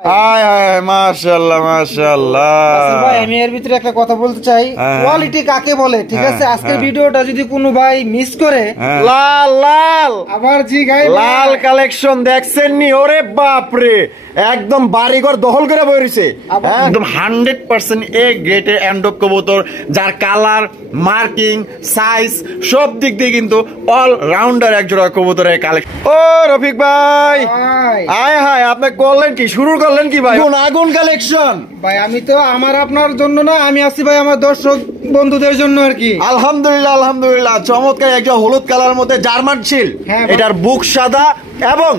আয় আয় মাশাআল্লাহ মাশাআল্লাহ ভাই আমি এর ভিতরে একটা কথা বলতে চাই, কোয়ালিটি কাকে বলে? ঠিক আছে, আজকের ভিডিওটা যদি কোনো ভাই মিস করে, লাল লাল আবার জি গাই লাল কালেকশন দেখছেন নি? ওরে বাপ রে, একদম বাড়িঘর দখল করে বইছে, একদম 100% এ গ্রেডের এন্ডপ কবুতর, যার কালার, মার্কিং, সাইজ সব দিক দিয়ে কিন্তু অল রাউন্ডার এক জোড়া কবুতরের কালেকশন। ও রফিক ভাই, আয় হায়, আপনি করলেন কি, শুরু করলেন কি ভাই? আগুন কালেকশন ভাই। আমি তো আমার আপনার জন্য না, আমি আছি ভাই আমার দর্শক বন্ধুদের জন্য আর কি। আলহামদুলিল্লাহ আলহামদুলিল্লাহ, চমৎকার একটা হলুদ কালার মধ্যে জার্মান শিল, এটার বুক সাদা এবং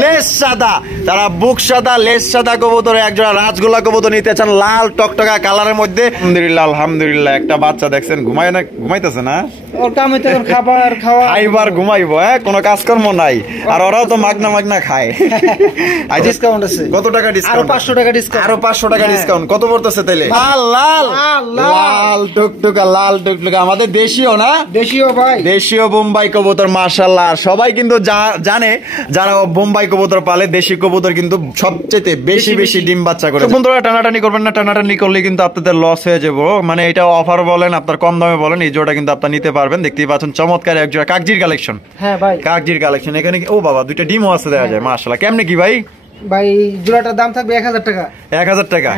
লেস সাদা। তারা বুক সাদা লেস সাদা কবুতরে একজোড়া রাজগোলা কবুতর নিতে চান লাল টকটকা কালারের মধ্যে। আলহামদুলিল্লাহ আলহামদুলিল্লাহ, একটা বাচ্চা দেখছেন ঘুমায় না, ঘুমাইতেছে না, খাবার খাওয়া খাইবার ঘুমাইবো, কোনো কাজকর্ম নাই, আর ওরাও তো মাগনা মাগনা খায়। ডিসকাউন্ট আছে, কত টাকা ডিসকাউন্ট? আরো 500 টাকা ডিসকাউন্ট। আরো 500 টাকা ডিসকাউন্ট। কত পড়তেছে তাইলে? লাল লাল লাল টুকটুকা লাল টুকটুকা, আমাদের দেশীয় না? দেশীয় ভাই, দেশীয় বোম্বাই কবুতর মাশাআল্লাহ। সবাই কিন্তু জানে, যারা বোম্বাই কবুতর পালে, দেশি কবুতর কিন্তু সবচেয়ে বেশি বেশি ডিম বাচ্চা করে। বন্ধুরা টানাটানি করবেন না, টানাটানি করলে কিন্তু আপনাদের লস হয়ে যাবো। মানে এটা অফার বলেন, আপনার কম দামে বলেন, এই জোড়া কিন্তু আপনার নিতে পারবেন। দেখতেই পাচ্ছেন চমৎকার এক জোড়া কাকজির কালেকশন। হ্যাঁ ভাই, কাকজির কালেকশন। এখানে ও বাবা, দুইটা ডিমও আছে দেখা যায় মাশাআল্লাহ। কেমনে কি ভাই? ভাই জোড়াটার দাম থাকবে 1000 টাকা। 1000 টাকা?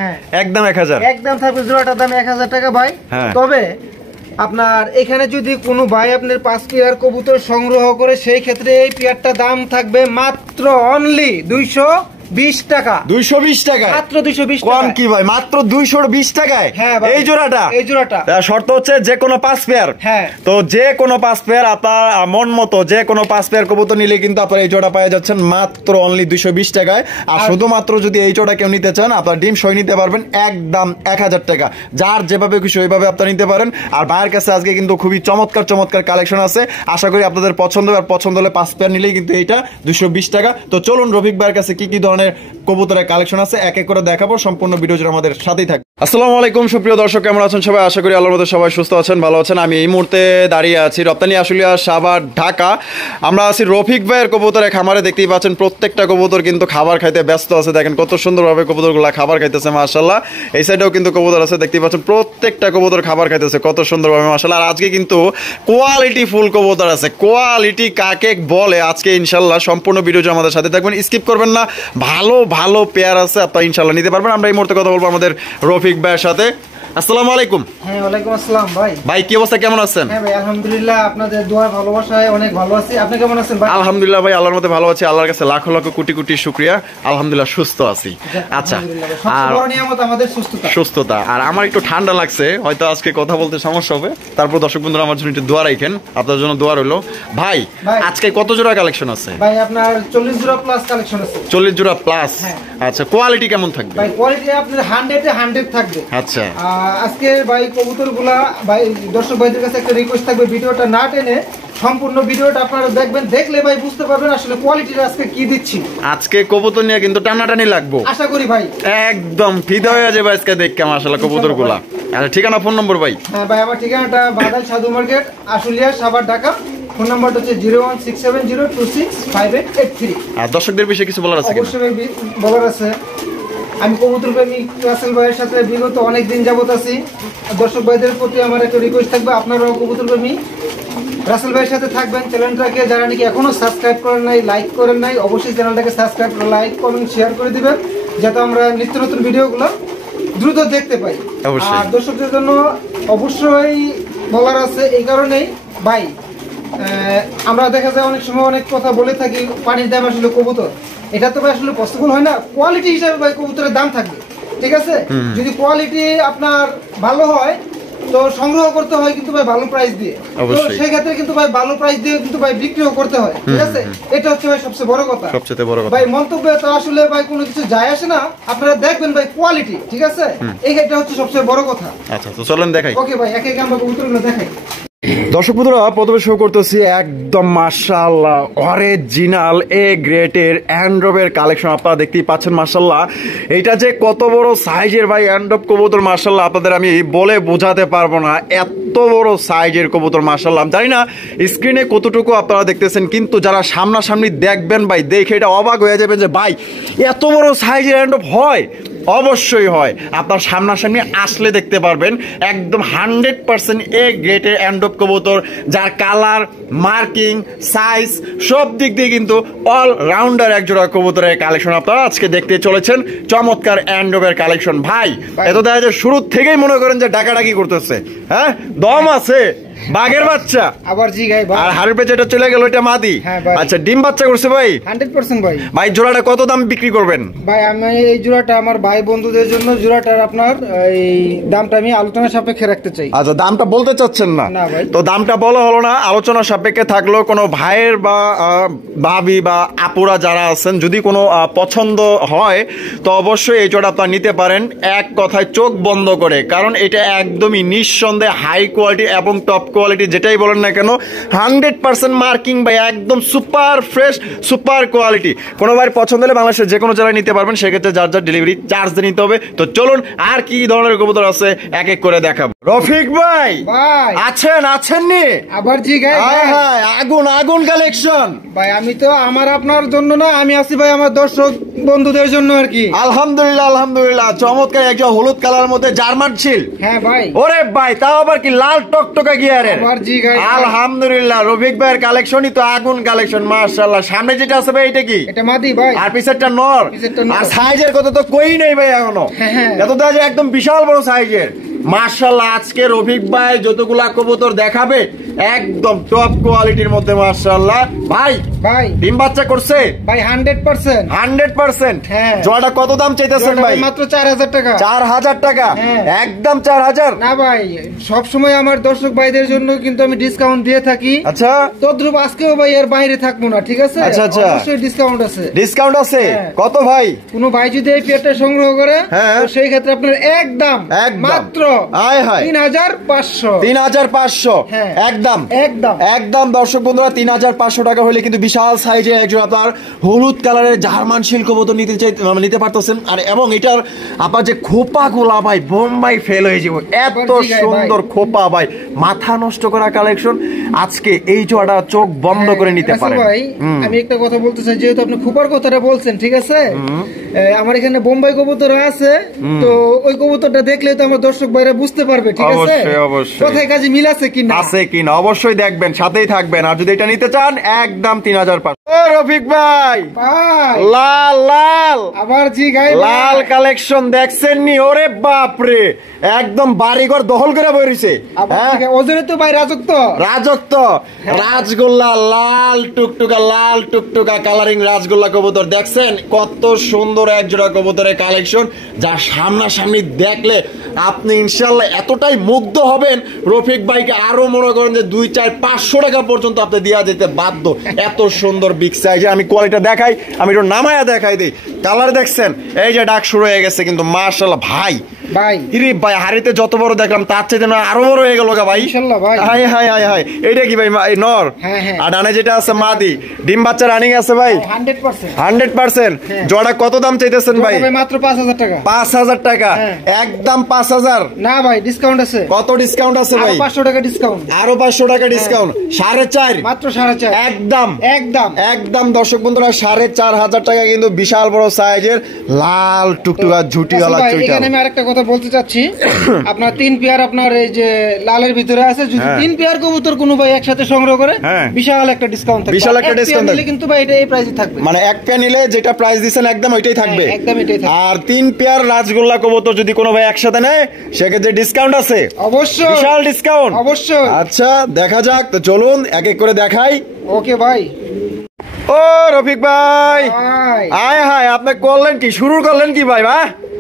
একদম 1000 একদম থাকবে, জোড়াটার দাম 1000 টাকা ভাই। তবে আপনার এখানে যদি কোনো ভাই আপনার 5 পেয়ার কবুতর সংগ্রহ করে, সেই ক্ষেত্রে এই পেয়ারটা দাম থাকবে মাত্র অনলি 220 টাকা। 220 টাকা? মাত্র 220 টাকা। কম কি ভাই? মাত্র 220 টাকায় এই জোড়াটা? এই জোড়াটা শর্ত হচ্ছে যে কোনো 5 পেয়ার। তো যে কোনো 5 পেয়ার আপনার মন মতো যে কোনো 5 পেয়ার কবুতর নিলে কিন্তু আপনার এই জোড়া পেয়ে যাচ্ছেন মাত্র অনলি 220 টাকায়। আর শুধুমাত্র যদি এই জোড়া কেউ নিতে চান, আপনার ডিম সই নিতে পারবেন একদম 1000 টাকা। যার যেভাবে খুশি ওইভাবে আপনারা নিতে পারেন। আর ভাইয়ের কাছে আজকে কিন্তু খুবই চমৎকার চমৎকার কালেকশন আছে, আশা করি আপনাদের পছন্দ হবে। আর পছন্দ হলে 5 পেয়ার নিলেই কিন্তু এইটা 220 টাকা। তো চলুন রফিক ভাইয়ের কাছে কি কি ধরনের কবুতরের কালেকশন আছে এক এক করে দেখাবো, সম্পূর্ণ ভিডিও জুড়ে আমাদের সাথেই থাকবে। আসসালামু আলাইকুম সুপ্রিয় দর্শক, কেমন আছেন সবাই? আশা করি আল্লাহর মধ্যে সবাই সুস্থ আছেন, ভালো আছেন। আমি এই মুহূর্তে দাঁড়িয়ে আছি রপ্তানি আশুলিয়া সাভার ঢাকা। আমরা আছি রফিক ভাইয়ের কবুতরের খামারে। দেখতেই পাচ্ছেন প্রত্যেকটা কবুতর কিন্তু খাবার খাইতে ব্যস্ত আছে। দেখেন কত সুন্দরভাবে কবুতরগুলো খাবার খাইতেছে মাশাআল্লাহ। এই সাইডেও কিন্তু কবুতর আছে, দেখতেই পাচ্ছেন প্রত্যেকটা কবুতর খাবার খাইতেছে কত সুন্দরভাবে মাশাআল্লাহ। আর আজকে কিন্তু কোয়ালিটি ফুল কবুতর আছে। কোয়ালিটি কাকে বলে আজকে ইনশাআল্লাহ সম্পূর্ণ ভিডিও আমাদের সাথে থাকবেন, স্কিপ করবেন না। ভালো ভালো পেয়ার আছে, আপনারা ইনশাআল্লাহ নিতে পারবেন। আমরা এই মুহূর্তে কথা বলবো আমাদের রফিক ভাইয়ের সাথে। আসসালামু আলাইকুম। হ্যাঁ ওয়ালাইকুম আসসালাম ভাই। ভাই কি অবস্থা, কেমন আছেন? হ্যাঁ ভাই আলহামদুলিল্লাহ, আপনাদের দোয়া ভালোবাসায় অনেক ভালো আছি। আপনি কেমন আছেন ভাই? আলহামদুলিল্লাহ ভাই, আল্লাহর মধ্যে ভালো আছি। আল্লাহর কাছে লাখ লাখ কোটি কোটি শুকরিয়া, আলহামদুলিল্লাহ সুস্থ আছি। আচ্ছা, সবচেয়ে বড় নিয়ামত আমাদের সুস্থতা। সুস্থতা। আর আমার একটু ঠান্ডা লাগছে, হয়তো আজকে কথা বলতে সমস্যা হবে। তারপর দর্শক বন্ধুরা আমার জন্য একটু দোয়া রাখেন, আপনাদের জন্য দোয়া রইলো। ভাই আজকে কত জোড়া কালেকশন আছে? ভাই আপনার 40 জোড়া প্লাস কালেকশন আছে। 40 জোড়া প্লাস? আচ্ছা, কোয়ালিটি কেমন থাকবে? ভাই কোয়ালিটি আপনার 100 এ 100 থাকবে। আচ্ছা, আজকে ভাই কবুতরগুলা ভাই দর্শক ভাইদের কাছে একটা রিকোয়েস্ট থাকবে, ভিডিওটা না টেনে সম্পূর্ণ ভিডিওটা আপনারা দেখবেন, দেখলে ভাই বুঝতে পারবেন আসলে কোয়ালিটিটা আজকে কি দিচ্ছি। আজকে কবুতর নিয়ে কিন্তু টানাটানি লাগবো আশা করি ভাই, একদম ফিদা হয়ে যাবে আজকে দেখে মাশাআল্লাহ কবুতরগুলা। আচ্ছা, ঠিকানা ফোন নম্বর ভাই? হ্যাঁ ভাই, আমার ঠিকানাটা বাদাল সাধু মার্কেট, আশুলিয়া সাভার ঢাকা। ফোন নাম্বারটা হচ্ছে 01670265883। আর দর্শকদের বিষয়ে কিছু বলার আছে? অবশ্যই বলার আছে। আমি কবুতর প্রেমী রাসেল ভাইয়ের সাথে বিগত অনেক দিন যাবত আছি। দর্শক ভাইদের প্রতি আমার একটা রিকোয়েস্ট থাকবে, আপনারাও কবুতর প্রেমী রাসেল ভাইয়ের সাথে থাকবেন। চ্যানেলটাকে যারা নাকি এখনো সাবস্ক্রাইব করেন নাই, লাইক করেন নাই, অবশ্যই চ্যানেলটাকে সাবস্ক্রাইব করে লাইক কমেন্ট শেয়ার করে দিবেন, যাতে আমরা নিত্য নতুন ভিডিওগুলো দ্রুত দেখতে পাই। আর দর্শকদের জন্য অবশ্যই বলার আছে এই কারণেই ভাই, আমরা দেখা যায় অনেক সময় অনেক কথা বলে থাকি, পানির দাম আসলে কবুতর, এটা তো ভাই আসলে পসিবল হয় না। কোয়ালিটি হিসাবে ভাই কবুতরের দাম থাকবে, ঠিক আছে? যদি কোয়ালিটি আপনার ভালো হয় তো সংগ্রহ করতে হয় কিন্তু ভাই ভালো প্রাইস দিয়ে, তো সেই ক্ষেত্রে কিন্তু ভাই ভালো প্রাইস দিয়ে কিন্তু ভাই বিক্রিও করতে হয়, ঠিক আছে? এটা হচ্ছে ভাই সবচেয়ে বড় কথা। সবচেয়ে বড় কথা ভাই মন্তব্যে তো আসলে ভাই কোনো কিছু যায় আসে না, আপনারা দেখবেন ভাই কোয়ালিটি, ঠিক আছে? এইটা হচ্ছে সবচেয়ে বড় কথা। আচ্ছা, তো চলেন দেখাই। ওকে ভাই, একে একে আমরা কবুতরগুলো দেখাই। দর্শক বন্ধুরা, প্রথমে শো করতেছি একদম মাশাআল্লাহ অরিজিনাল এ গ্রেটের অ্যান্ড্রবের কালেকশন। আপনারা দেখতেই পাচ্ছেন মাশাআল্লাহ, এটা যে কত বড় সাইজের ভাই অ্যান্ড্রব কবুতর মাশাআল্লাহ আপনাদের আমি বলে বোঝাতে পারবো না। এত বড় সাইজের কবুতর মাশাআল্লাহ, জানি না স্ক্রিনে কতটুকু আপনারা দেখতেছেন, কিন্তু যারা সামনাসামনি দেখবেন ভাই দেখে এটা অবাক হয়ে যাবেন যে ভাই এত বড় সাইজের অ্যান্ড্রব হয়। অবশ্যই হয়, আপনার সামনাসামনি আসলে দেখতে পারবেন। একদম 100% এ গ্রেটের অ্যান্ড্রব কবুতর, যার কালার, মার্কিং, সাইজ সব দিক দিয়ে কিন্তু অল রাউন্ডার এক জোড়া কবুতরের কালেকশন আপনারা আজকে দেখতে চলেছেন। চমৎকার অ্যান্ড্রবের কালেকশন ভাই। এত দেখা যায় শুরু থেকেই মনে করেন যে ডাকাডাকি করতেছে, হ্যাঁ দম আছে, বাঘের বাচ্চা আবার জি গাই ভাই। আর হাড়ের পেছনে চলে গেল এটা মাদি। আচ্ছা, ডিম বাচ্চা করছে ভাই 100% ভাই। ভাই জোড়াটা কত দাম বিক্রি করবেন? ভাই আমি এই জোড়াটা আমার ভাই বন্ধুদের জন্য জোড়াটার আপনার এই দামটা আমি আলোচনা সাপেক্ষে রাখতে চাই। আচ্ছা, দামটা বলতে চাচ্ছেন না? না ভাই। তো দামটা বলা হলো না, আলোচনা সাপেক্ষে থাকলো। কোনো ভাইয়ের বা ভাবি বা আপুরা যারা আছেন যদি কোনো পছন্দ হয় তো অবশ্যই এই জোড়া আপনারা নিতে পারেন এক কথায় চোখ বন্ধ করে, কারণ এটা একদমই নিঃসন্দেহে হাই কোয়ালিটি এবং টপ কোয়ালিটি যেটাই বলেন না কেন 100% মার্কিং ভাই, একদম সুপার ফ্রেশ সুপার কোয়ালিটি। কোনো ভাইয়ের পছন্দ হলে বাংলাদেশের যে কোনো জায়গায় নিতে পারবেন, সেক্ষেত্রে যার যার ডেলিভারি চার্জ দিয়ে নিতে হবে। তো চলুন আর কি ধরনের কবুতর আছে এক এক করে দেখাবো। রফিক ভাই আছেন? আছেননি আবার জি গাই। হ্যাঁ, আগুন আগুন কালেকশন ভাই। আমি তো আমার আপনার জন্য না, আমি আছি ভাই আমার দর্শক বন্ধুদের জন্য আর কি। আলহামদুলিল্লাহ আলহামদুলিল্লাহ, চমৎকার একটা হলুদ কালার মধ্যে জার্মান ছিল। হ্যাঁ ভাই। ওরে ভাই, তাও আবার কি লাল টকটকা গিয়ারের। আলহামদুলিল্লাহ, রফিক ভাইয়ের কালেকশনই তো আগুন কালেকশন মাশাআল্লাহ। সামনে যেটা আছে ভাই এটা কি? এটা মাদি ভাই। আর পিছেরটা নর। আর সাইজের কথা তো কই নেই ভাই এখনো। এত তো একদম বিশাল বড় সাইজের মাশাআল্লাহ। আজকে রফিক ভাই যতগুলা কবুতর দেখাবে একদম টপ কোয়ালিটির মধ্যে মাশাআল্লাহ। ভাই ভাই ডিম বাচ্চা করছে ভাই 100%। 100%। হ্যাঁ। জোড়াটা কত দাম চাইতেছেন ভাই? মাত্র 4000 টাকা। 4000 টাকা? একদম 4000 না ভাই, সব সময় আমার দর্শক ভাইদের জন্য কিন্তু আমি ডিসকাউন্ট দিয়ে থাকি। আচ্ছা, তদ্রুপ আজকেও ভাই এর বাইরে থাকবো না, ঠিক আছে? আচ্ছা আচ্ছা, অবশ্যই ডিসকাউন্ট আছে। ডিসকাউন্ট আছে কত ভাই? কোন ভাই যদি এই পেয়ারটা সংগ্রহ করে তো সেই ক্ষেত্রে আপনার একদম মাত্র 3500। 3500 একদম একদম একদম। দর্শক বন্ধুরা, 3500 টাকা হলে কিন্তু বিশাল সাইজে একজন আপনার হলুদ কালারের জার্মান শিল্ক কবুতর নিতে পারতেছেন। আর এবং এটার আপনার যে খোপা গুলা ভাই বোম্বাই ফেল হয়ে যাবে, এত সুন্দর খোপা ভাই, মাথা নষ্ট করা কালেকশন। আজকে এই জোড়াটা চোখ বন্ধ করে নিতে পারেন ভাই। আমি একটা কথা বলতে চাই, যেহেতু আপনি খোপার কথাটা বলছেন, ঠিক আছে, আমার এখানে বোম্বাই কবুতর আছে, তো ওই কবুতরটা দেখলে তো আমার দর্শক ভাইরা বুঝতে পারবে, ঠিক আছে? অবশ্যই অবশ্যই, কোথায় কাজে মিল আছে কিনা আছে কিনা অবশ্যই দেখবেন, সাথেই থাকবেন। আর যদি এটা নিতে চান একদম 3500। ও রফিক ভাই, লাল লাল আবার জি গাই, লাল কালেকশন দেখছেন নি? ওরে বাপ রে, একদম বাড়িঘর দখল করে বইছে। ওজনে তো ভাই রাজত্ব রাজত্ব। রাজগোল্লা লাল টুকটুকা কালারিং রাজগোল্লা কবুতর দেখছেন? কত সুন্দর এক জোড়া কবুতরের কালেকশন, যা সামনাসামনি দেখলে আপনি ইনশাল্লাহ এতটাই মুগ্ধ হবেন, রফিক ভাইকে আরো মনে করেন যে 2, 4, 500 টাকা পর্যন্ত আপনি দেওয়া যেতে বাধ্য। এত সুন্দর বিগ সাইজে। আমি কোয়ালিটি দেখাই, আমি একটু নামায়া দেখাই দিই। কালার দেখছেন? এই যে ডাক শুরু হয়ে গেছে কিন্তু মাশাআল্লাহ ভাই। ভাই হাড়িতে যত বড় দেখলাম তার চেয়ে আরো বড় হয়ে গেল ভাই। হাই হাই হাই হাই, এইটা কি ভাই? নর। আর ডানে যেটা আছে মাদি, ডিম বাচ্চা রানিং আছে ভাই 100%। জোড়া কত দাম চাইতেছেন ভাই? মাত্র 5000 টাকা। 5000 টাকা? একদম 5000 না ভাই, ডিসকাউন্ট আছে। কত ডিসকাউন্ট আছে ভাই? 500 টাকা ডিসকাউন্ট। আরো 500 টাকা ডিসকাউন্ট। 4.5 মাত্র 4.5 একদম একদম একদম। দর্শক বন্ধুরা, 4500 টাকা কিন্তু বিশাল বড় সাইজের লাল টুকটুকা ঝুটিওয়ালা চুইটা। এখানে আমি আরেকটা কথা বলতে চাচ্ছি, আপনার 3 পেয়ার আপনার এই যে লালের ভিতরে আছে, যদি 3 পেয়ার কবুতর কোনো ভাই একসাথে সংগ্রহ করে বিশাল একটা ডিসকাউন্ট থাকবে। বিশাল একটা ডিসকাউন্ট নিলে কিন্তু ভাই এটা এই প্রাইসে থাকবে। মানে এক পেয়ার নিলে যেটা প্রাইস দিবেন একদম ওইটাই থাকবে। একদম এটাই থাকবে। আর 3 পেয়ার রাজগোল্লা কবুতর যদি কোনো ভাই একসাথে নেয় সেক্ষেত্রে ডিসকাউন্ট আছে অবশ্যই, বিশাল ডিসকাউন্ট অবশ্যই। আচ্ছা, দেখা যাক। তো চলুন এক এক করে দেখাই। ওকে ভাই। ও রফিক ভাই, আয় হায়, আপনি করলেন কি, শুরু করলেন কি ভাই?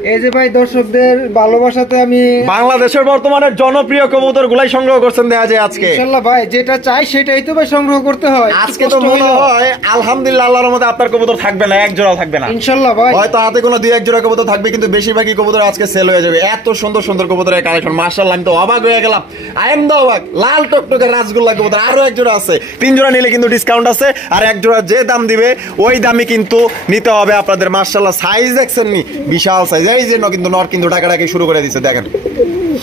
এই যে ভাই দর্শকদের ভালোবাসাতে আমি বাংলাদেশের বর্তমানে জনপ্রিয় কবুতর গুলাই সংগ্রহ করছেন দেখা যায় আজকে। ইনশাআল্লাহ ভাই যেটা চাই সেটাই তো ভাই সংগ্রহ করতে হয়। আজকে তো মনে হয় আলহামদুলিল্লাহ আল্লাহর রহমতে আপনার কবুতর থাকবে না, এক জোড়াও থাকবে না ইনশাআল্লাহ ভাই। হয়তো হাতে কোনো দুই এক জোড়া কবুতর থাকবে, কিন্তু বেশিরভাগই কবুতর আজকে সেল হয়ে যাবে। এত সুন্দর সুন্দর কবুতরের কালেকশন, মাশাআল্লাহ আমি তো অবাক হয়ে গেলাম। আই এম দা অবাক। লাল টকটকে রাজগোল্লা কবুতর আরো এক জোড়া আছে, 3 জোড়া নিলে কিন্তু ডিসকাউন্ট আছে, আর এক জোড়া যে দাম দিবে ওই দামই কিন্তু নিতে হবে আপনাদের। মাশাআল্লাহ সাইজ দেখছেন নি, বিশাল সাইজ। এই যে কিন্তু নর কিন্তু ডাকাডাকি শুরু করে দিয়েছে, দেখেন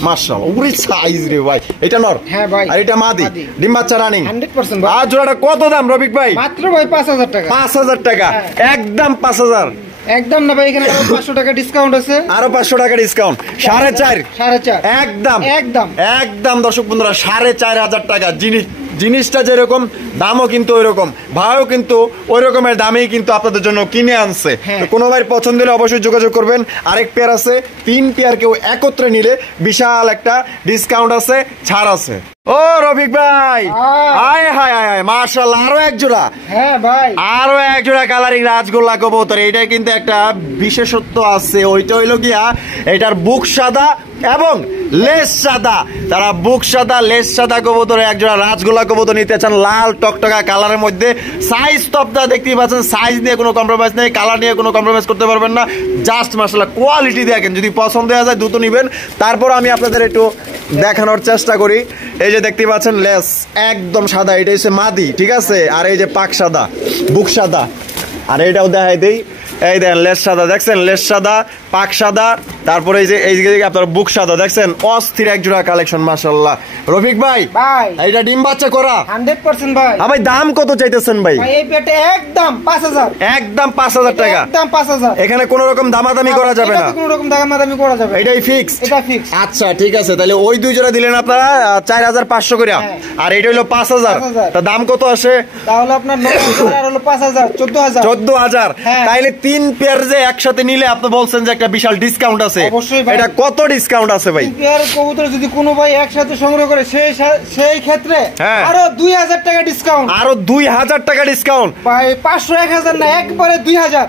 মাশাআল্লাহ ওরে সাইজ রে ভাই। এটা নর, হ্যাঁ ভাই, আর এটা মাদি, ডিম বাচ্চা রানিং 100% ভাই। আর জোড়াটা কত দাম রবিক ভাই? মাত্র ভাই 5000 টাকা। 5000 টাকা, একদম 5000 একদম না ভাই, এখানে 500 টাকা ডিসকাউন্ট আছে, আরো 500 টাকা ডিসকাউন্ট, 4.5 একদম একদম একদম। দর্শক বন্ধুরা 4500 টাকা জিনিসটা যেরকম দামও কিন্তু ওই রকম, ভাইও কিন্তু ওই রকমের দামেই কিন্তু আপনাদের জন্য কিনে আনছে। কোনো ভাই পছন্দ হলে অবশ্যই যোগাযোগ করবেন। আরেক পেয়ার আছে, 3 পেয়ার কেউ একত্রে নিলে বিশাল একটা ডিসকাউন্ট আছে, ছাড় আছে। ও রফিক ভাই, আয় হায় হায় মাশাআল্লাহ আরো এক জোড়া। হ্যাঁ ভাই, আরো এক জোড়া কালারিং রাজগোল্লা কবুতর। এটা কিন্তু একটা বিশেষত্ব আছে, ওইটা হইলো গিয়া এটার বুক সাদা এবং লেজ সাদা। তারা বুক সাদা লেজ সাদা কবুতর এক জোড়া রাজগোল্লা কবুতর নিতে চান, লাল টকটকা কালারের মধ্যে। সাইজ তো আপনারা দেখতেই পাচ্ছেন, সাইজ নিয়ে কোনো কম্প্রোমাইজ নেই, কালার নিয়ে কোনো কম্প্রোমাইজ করতে পারবেন না। জাস্ট মাশাআল্লাহ কোয়ালিটি দেখেন, যদি পছন্দ হয়ে যায় দ্রুত নিবেন। তারপর আমি আপনাদের একটু দেখানোর চেষ্টা করি। এই যে দেখতে পাচ্ছেন লেস একদম সাদা, এটা হচ্ছে মাদি, ঠিক আছে। আর এই যে পাক সাদা, বুক সাদা। আর এটাও দেখাই দেই, এই দেখেন লেস সাদা, দেখছেন লেস সাদা, পাক সাদা, তারপরে এই যে আপনার বুক সাদা, দেখছেন অস্থির এক জোড়া কালেকশন মাশাআল্লাহ। রফিক ভাই, এইটা ডিম বাচ্চা করা 100% ভাই। ভাই দাম কত চাইতেছেন ভাই? এই পেটে একদম 5000, একদম 5000 টাকা, একদম 5000। এখানে কোনো রকম দামাদামি করা যাবে না, কোনো রকম দামাদামি করা যাবে, এটাই ফিক্স, এটা ফিক্স। আচ্ছা ঠিক আছে, তাহলে ওই দুই জোড়া দিলেন আপনারা 4500 করে, আর এটা হলো 5000। তা দাম কত আসে তাহলে? আপনার 9000 আর হলো 5000, 14000। 14000। তাইলে 3 পেয়ার যে একসাথে নিলে আপনি বলছেন যে একটা বিশাল ডিসকাউন্ট আছে, এটা কত ডিসকাউন্ট আছে ভাই? 3 পেয়ার কবুতর যদি কোনো ভাই একসাথে সংগ্রহ করে সেই ক্ষেত্রে আরো 2000 টাকা ডিসকাউন্ট, আরো 2000 টাকা ডিসকাউন্ট ভাই। 500 1000 না, একবারে 2000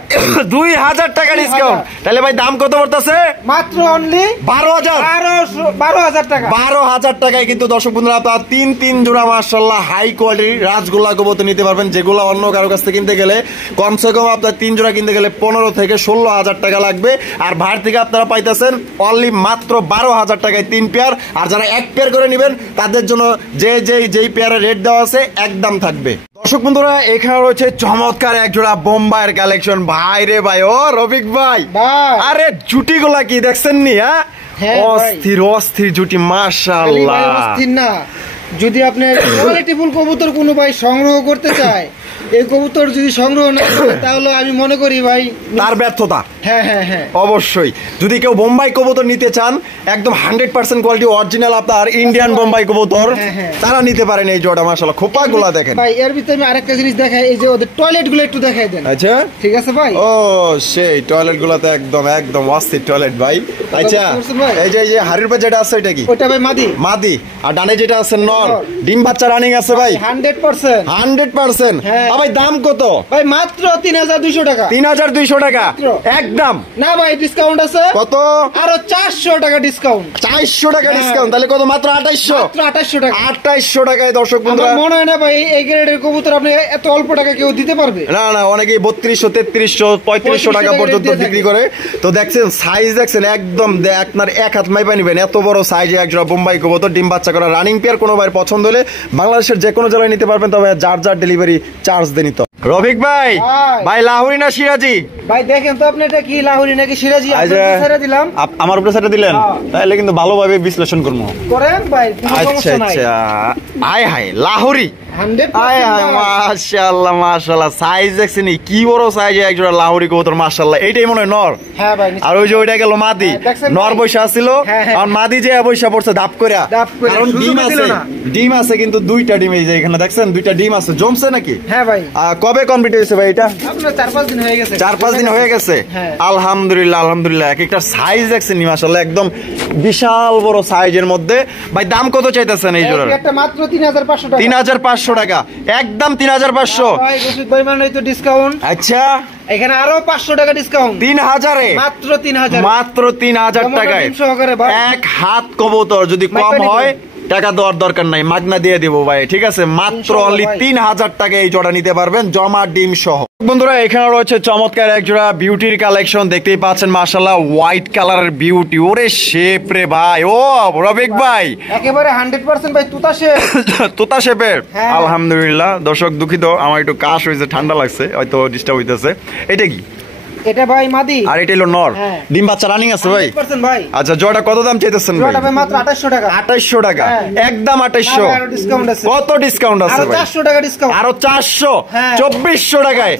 2000 টাকা ডিসকাউন্ট। তাহলে ভাই দাম কত পড়তেছে? মাত্র অনলি 12000 টাকা। 12000 টাকায় কিন্তু দর্শক বন্ধুরা আপনারা 3 জোড়া মাশাআল্লাহ হাই কোয়ালিটির রাজগোল্লা কবুতর নিতে পারবেন, যেগুলো অন্য কারো কাছ থেকে কিনতে গেলে কমসে কম আপনার 3 জোড়া কিনতে গেলে 15 থেকে 16000 টাকা লাগবে। আর ভাড় থেকে আপনারা পাইতেছেন অনলি মাত্র 12000 টাকায় 3 পেয়ার। আর যারা এক পেয়ার করে নেবেন তাদের জন্য যেই পেয়ারের রেট দেওয়া আছে একদম থাকবে। দর্শক বন্ধুরা এখানে রয়েছে চমৎকার এক জোড়া বোম্বাইয়ের কালেকশন। ভাই রে ভাই, ও রফিক ভাই, আরে জুটি গুলা কি দেখছেন নি? অস্থির অস্থির জুটি মাশাআল্লাহ। অস্থির না, যদি আপনি কোয়ালিটিফুল কবুতর কোনো ভাই সংগ্রহ করতে চায়, এই কবুতর যদি সংগ্রহ না করে তাহলে আমি মনে করি ভাই তার ব্যর্থতা। হ্যাঁ হ্যাঁ হ্যাঁ, অবশ্যই। যদি কেউ বোম্বাই কবুতর নিতে চান, একদম 100% কোয়ালিটি অরিজিনাল আপনার ইন্ডিয়ান বোম্বাই কবুতর, তারা নিতে পারেন এই জোড়া মাশাআল্লাহ। খোপাগুলা দেখেন ভাই। এর ভিতরে আমি আরেকটা জিনিস দেখাই, এই যে ওদের টয়লেট গুলো একটু দেখাই দেন। আচ্ছা ঠিক আছে ভাই। ও সেই টয়লেট গুলাতে একদম অস্থির টয়লেট ভাই। আচ্ছা এই যে হাড়ির পর যেটা আছে এটা কি? ওটা ভাই মাদি। আর ডানে যেটা আছে নর, ডিম বাচ্চা রানিং আছে ভাই 100%। ভাই দাম কত ভাই? মাত্র 3200 টাকা। 3200 টাকা একদম না ভাই, ডিসকাউন্ট আছে। কত? আরো 400 টাকা ডিসকাউন্ট। 400 টাকা ডিসকাউন্ট, তাহলে কত? মাত্র 2800। মাত্র 2800 টাকা। 2800 টাকায় দর্শক বন্ধুরা। আমার মনে হয় না ভাই এই গ্রেডের কবুতর আপনি এত অল্প টাকা কেউ দিতে পারবে। না অনেকেই 3200 3300 3500 টাকা পর্যন্ত বিক্রি করে। তো দেখছেন সাইজ, দেখছেন একদম আপনার এক হাত মাইপা নিবেন, এত বড় সাইজে একজোড়া বোম্বাই কবুতর ডিম বাচ্চা করা রানিং পেয়ার। কোনো ভাই পছন্দ হলে বাংলাদেশের যে কোনো জেলায় নিতে পারবেন, তবে যার ডেলিভারি চার্জ দেনি। তো রফিক ভাই, ভাই লাহোরি না সিরাজি? ভাই দেখেন তো আপনি এটা কি লাহোরি নাকি সিরাজি? দিলাম আমার উপরে সেটা দিলেন, তাহলে কিন্তু ভালোভাবে বিশ্লেষণ করবো করেন ভাই। আচ্ছা আয় হায় লাহোরি, মাশাআল্লাহ মাশাআল্লাহ। সাইজ দেখছেন কি বড় সাইজে একজোড়া লাহোরি কবুতর মাশাআল্লাহ। এইটাই মনে হয় নর। হ্যাঁ ভাই। আর ওই যে ওইটা গেল মাদি। নর বৈশা ছিল, আর মাদি যে বৈশা পড়ছে ধাপ করে। কারণ ডিম আছে কিন্তু 2টা ডিম। এই যে এখানে দেখছেন 2টা ডিম আছে, জমছে নাকি? হ্যাঁ ভাই। কবে কমপ্লিট হয়েছে ভাই এটা? আপনার 4-5 দিন হয়ে গেছে। 4-5 দিন হয়ে গেছে। আলহামদুলিল্লাহ। এক একটা সাইজ দেখছেন মাশাআল্লাহ, একদম বিশাল বড় সাইজের মধ্যে। ভাই দাম কত চাইতেছেন এই জোড়ার? একটা মাত্র 3500 টাকা। 3500 2500 টাকা, একদম 3500। ভাই রফিক ভাই মানে তো ডিসকাউন্ট। আচ্ছা এখানে আরো 500 টাকা ডিসকাউন্ট, 3000 এ মাত্র 3000, মাত্র 3000 টাকায় এক হাত কবুতর। যদি কম হয় টাকা দেওয়ার দরকার নাই, মাগনা দিয়ে দিব ভাই, ঠিক আছে? মাত্র অনলি 3000 টাকা এই জোড়া নিতে পারবেন, জমা ডিম সহ। বন্ধুরা এখানে রয়েছে চমৎকার এক জোড়া বিউটির কালেকশন, দেখতেই পাচ্ছেন মাশাআল্লাহ, হোয়াইট কালারের বিউটি। ওরে শেপ রে ভাই, ও রফিক ভাই একেবারে 100% ভাই তুতা শেপ। তোতা শেপের, আলহামদুলিল্লাহ। দর্শক দুঃখিত, আমার একটু কাশ হয়েছে, ঠান্ডা লাগছে, হয়তো ডিস্টার্ব হইতেছে। এটা কি? এটা ভাই মাদি, আর এটা হলো নর। ডিম বাচ্চা রানিং আছে ভাই? 100% ভাই। আচ্ছা জোড়া কত দাম চাইতেছেন ভাই? জোড়া ভাই মাত্র 2800 টাকা। 2800 টাকা, একদম 2800। আরো ডিসকাউন্ট আছে। কত ডিসকাউন্ট আছে আরো ভাই? 400 টাকা ডিসকাউন্ট। আরো 400, 2400 টাকায়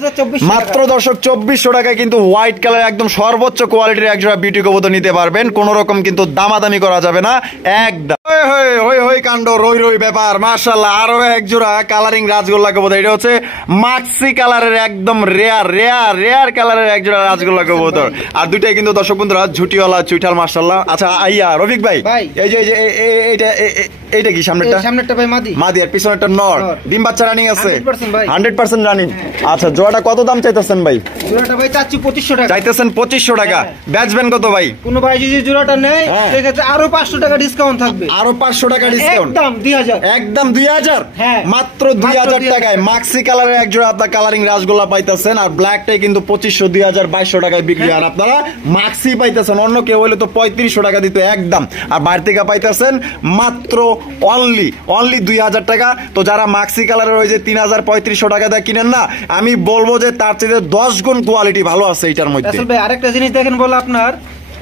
মাত্র। দর্শক 2400 টাকায় কিন্তু হোয়াইট কালার একদম সর্বোচ্চ কোয়ালিটির এক জোড়া বিউটি কবুতর নিতে পারবেন। কোন রকম কিন্তু দামাদামি করা যাবে না, একদম হই কাণ্ড, রই ব্যাপার। মাশাআল্লাহ, আরো এক জোড়া কালারিং রাজগোল্লা কবুতর। এটা হচ্ছে মাক্সি কালারের একদম রেয়ার কালারের এক জোড়া রাজগোল্লা কবুতর। আর দুইটাই কিন্তু দর্শক বন্ধুরা ঝুটিওয়ালা চুইঠাল, মাশাআল্লাহ। আচ্ছা আইয়া রফিক ভাই, এই যে এইটা কি? সামনেরটা ভাই মাদি, আর পিছনেরটা নর। ডিম বাচ্চা রানিং আছে 100% রানিং। আচ্ছা জোড়াটা কত দাম চাইতেছেন ভাই? জোড়াটা ভাই চাচ্ছি 2500 টাকা। চাইতেছেন 2500 টাকা, বেচবেন কত ভাই? কোন ভাই যদি জোড়াটা নেয় সেক্ষেত্রে আরো 500 টাকা ডিসকাউন্ট থাকবে। আরো 500 টাকা ডিসকাউন্ট, একদম 2000, একদম 2000, মাত্র 2000 টাকায় মাক্সি কালারের এক জোড়া আপনার কালারিং রাসগোল্লা পাইতেছেন। আর ব্ল্যাকটাই কিন্তু 2500, 2000, 2200 টাকায় বিক্রি। আর আপনারা মাক্সি পাইতেছেন, অন্য কেউ হইলে তো 3500 টাকা দিত একদম। আর বাইরে থেকে পাইতেছেন মাত্র অনলি 2000 টাকা। তো যারা মাক্সি কালারের ওই যে 3000, 3500 টাকা দিয়ে কিনেন না, আমি বলবো যে তার চেয়ে 10 গুণ কোয়ালিটি ভালো আছে এটার মধ্যে। আসলে ভাই আরেকটা জিনিস দেখেন, বলো আপনার